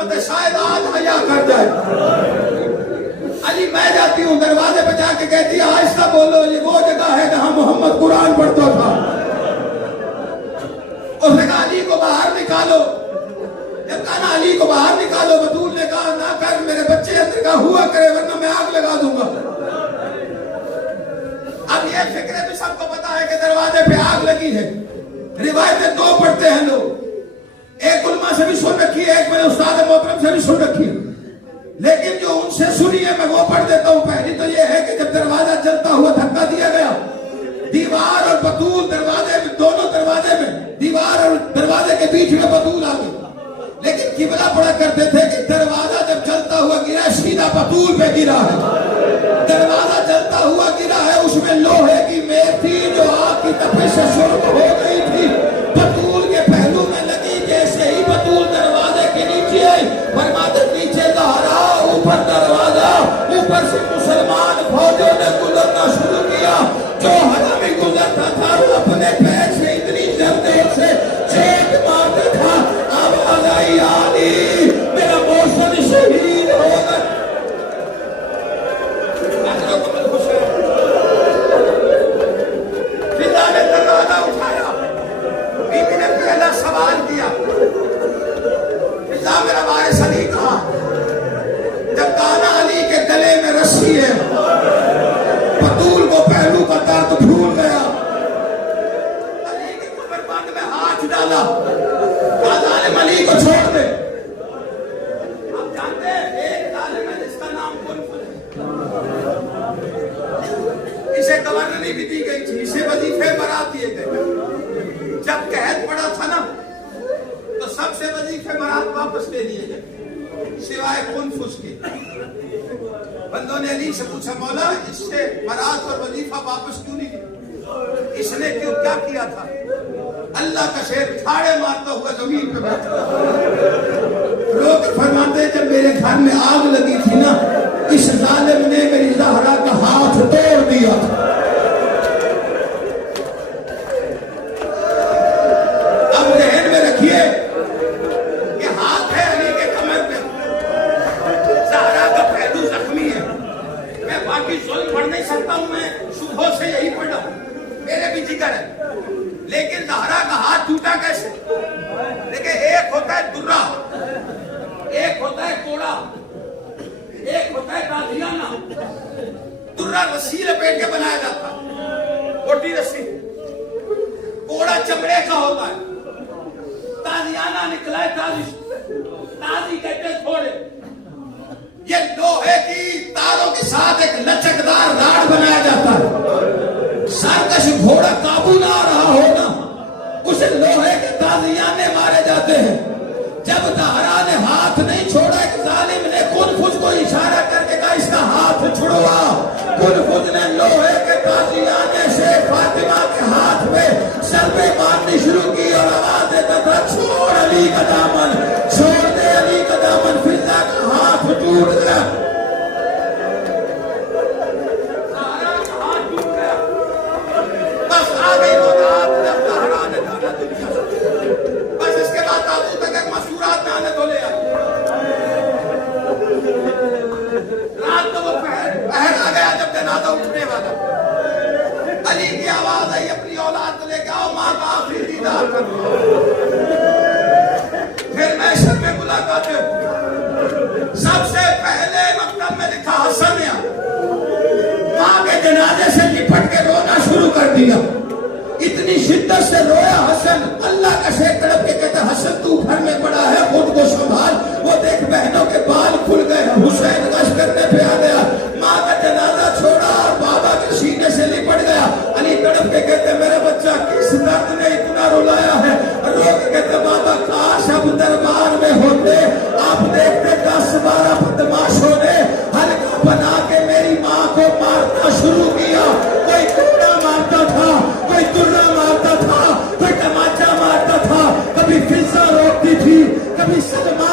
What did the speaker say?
قسمت ہے شاید آج حیا کر جائے. علی میں جاتی ہوں دروازے پہ جا کے کہتی ہے آہستہ بولو یہ وہ جگہ ہے جہاں محمد قرآن پڑھتا تھا. اس نے کہا علی کو باہر نکالو. جب کہا نا علی کو باہر نکالو بطول نے کہا نہ کر میرے بچے اندر کا ہوا کرے ورنہ میں آگ لگا دوں گا. اب یہ فکر بھی سب کو پتا ہے کہ دروازے پہ آگ لگی ہے. روایتیں دو پڑھتے ہیں لوگ, ایک علماء سے بھی سن رکھی ہے, ایک میں نے استاد محترم سے بھی سن رکھی ہے, لیکن جو ان سے سنی ہے میں وہ پڑھ دیتا ہوں. پہلی تو یہ ہے کہ جب دروازہ جلتا ہوا دھکا دیا گیا, دیوار اور بطول دروازے میں, دونوں دروازے میں, دیوار اور دروازے کے بیچ میں بطول آ گئی. لیکن قبلہ پڑھا کرتے تھے کہ دروازہ جب چلتا ہوا گرا سیدھا بطول پہ گرا ہے. دروازہ چلتا ہوا گرا ہے, اس میں لوہے کی میخ تھی جو آگ کی تپش سے سرخ ہو گئی تھی, بطول کے پہلو میں لگی. جیسے ہی بطول دروازے کے نیچے آئی فرماتے نیچے زہرا اوپر دروازہ, اوپر سے مسلمان فوجوں نے گزرنا شروع کیا. جو حرمی گزرتا تھا وہ اپنے پیر سے اتنی جلدی سے چیک مارتا تھا, آواز آئی علی میرا موشن شہید ہو گیا. فضا نے دروازہ اٹھایا, بیوی نے پہلا سوال کیا, فضا میرا وارث علی کہا. جب کانا علی کے گلے میں رسی ہے, بطول کو پہلو کا درد بھول گیا, علی کے کمر بند میں ہاتھ ڈالا, کہا ظالم علی کو چھوڑ دے. آپ جانتے ہیں ایک ظالم ہے جس کا نام قنفذ ہے, اسے گورنری بھی دی گئی تھی, اسے وظیفے برات دیے گئے. جب قحط پڑا تھا نا تو سب سے وظیفے برات واپس لے لیے گئے سوائے قنفذ کے. بندوں نے علی سے پوچھا مولا اس سے برات اور وظیفہ واپس کیوں نہیں لیا؟ اس نے کیوں کیا کیا تھا؟ اللہ کا شیر تھاڑے مارتا ہوا زمین پہ بیٹھا. لوگ فرماتے ہیں جب میرے گھر میں آگ لگی تھی نا اس ظالم نے میری زہرا کا ہاتھ توڑ دیا تھا. اب ذہن میں رکھیے کہ ہاتھ ہے علی کے کمر پہ, زہرا کا پہلو زخمی ہے. میں باقی ظلم پڑھ نہیں سکتا ہوں, میں صبح سے یہی پڑھا ہوں, میرے بھی جگر ہے, لیکن زہرا کا ہاتھ ٹوٹا کیسے؟ دیکھیں ایک ہوتا ہے درہ, ایک ہوتا ہے کوڑا, ایک ہوتا ہے قادیانہ. درہ رسی لپیٹ کے بنایا جاتا, موٹی رسی. کوڑا چمڑے کا ہوتا ہے. قادیانہ نکلا ہے تازی, تازی کہتے تھوڑے. یہ لوہے کی تاروں کے ساتھ ایک لچکدار راڑ بنایا جاتا ہے. سرکش گھوڑا قابو نہ آ رہا ہوگا, اسے لوہے کے تازیانے مارے جاتے ہیں. جب زہرا نے ہاتھ نہیں چھوڑا, ایک ظالم نے قنفذ کو اشارہ کر کے کہا اس کا ہاتھ چھڑوا. قنفذ نے لوہے کے تازیانے سے فاطمہ کے ہاتھ میں ضربے مارنی شروع کی اور آواز دیتا تھا چھوڑ علی کا دامن, چھوڑ دے علی کا دامن. فضا کا ہاتھ ٹوٹ گیا, زہرا کا ہاتھ ٹوٹ گیا. بس آ گئی وہ رات جب زہرا نے جانا دنیا سے. بس اس کے بعد تابوت تک ایک مسورات میں آنے تو لے آئی. رات کو وہ پہر آ گیا جب جنازہ اٹھنے والا. علی کی آواز آئی اپنی اولاد کو لے کے آؤ, ماں کا آخری دیدار کرو. پھر محشر میں ملاقات ہے. سب سے پہلے مکتب میں لکھا حسن نے ماں کے جنازے سے لپٹ کے رونا شروع کر دیا. اتنی شدت سے رویا حسن, اللہ کا شیخ تڑپ کے کہتا حسن تو گھر میں پڑا ہے خود کو سنبھال. وہ دیکھ بہنوں کے بال کھل گئے, حسین گشت کرنے پہ آ گیا, ماں کا جنازہ چھوڑا اور بابا کے سینے سے لپٹ گیا. علی تڑپ کے کہتے میرا بچہ کس درد نے اتنا رلایا ہے. رو کے کہتے بابا کاش اب دربار میں ہوتے, آپ دیکھتے 10-12 بدماشوں نے حلقہ بنا کے میری ماں کو مارنا شروع کیا. کوئی کوڑا مارتا تھا, کوئی درہ مارتا تھا, کوئی تماچا مارتا تھا, کبھی فضا روکتی تھی, کبھی سلمان